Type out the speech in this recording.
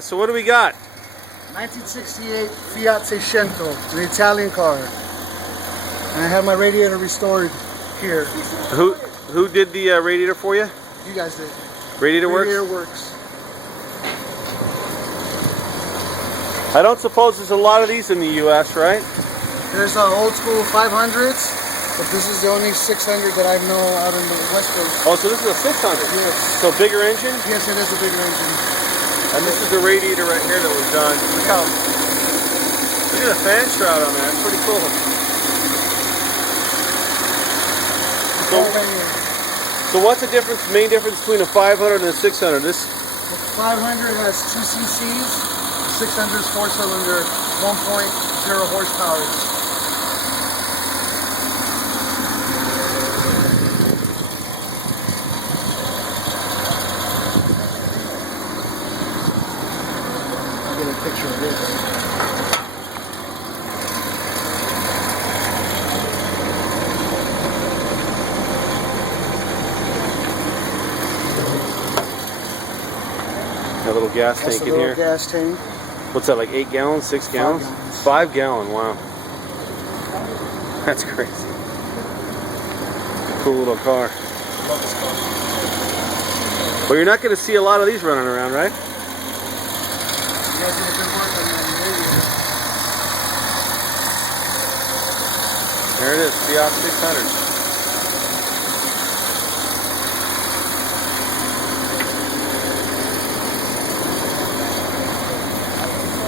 So what do we got? 1968 Fiat Siecento, an Italian car. And I have my radiator restored here. Who did the radiator for you? You guys did. Radiator Works? Radiator Works. I don't suppose there's a lot of these in the U.S., right? There's old school 500s, but this is the only 600 that I know out in the West Coast. Oh, so this is a 600? Yes. So bigger engine? Yes, it is a bigger engine. And this is the radiator right here that was done. Look at the fan shroud on that. It's pretty cool. So what's the difference? Main difference between a 500 and a 600? The 500 has 2 cc's. 600 is 4-cylinder, 1.0 horsepower. I'll get a picture of this. A little gas That's tank a in here. Gas tank. What's that, like 8 gallons, 6 gallons? 5 gallon, wow. That's crazy. Cool little car. Love this car. Well, you're not going to see a lot of these running around, right? You guys did a good work on that radiator. There it is, Fiat 600.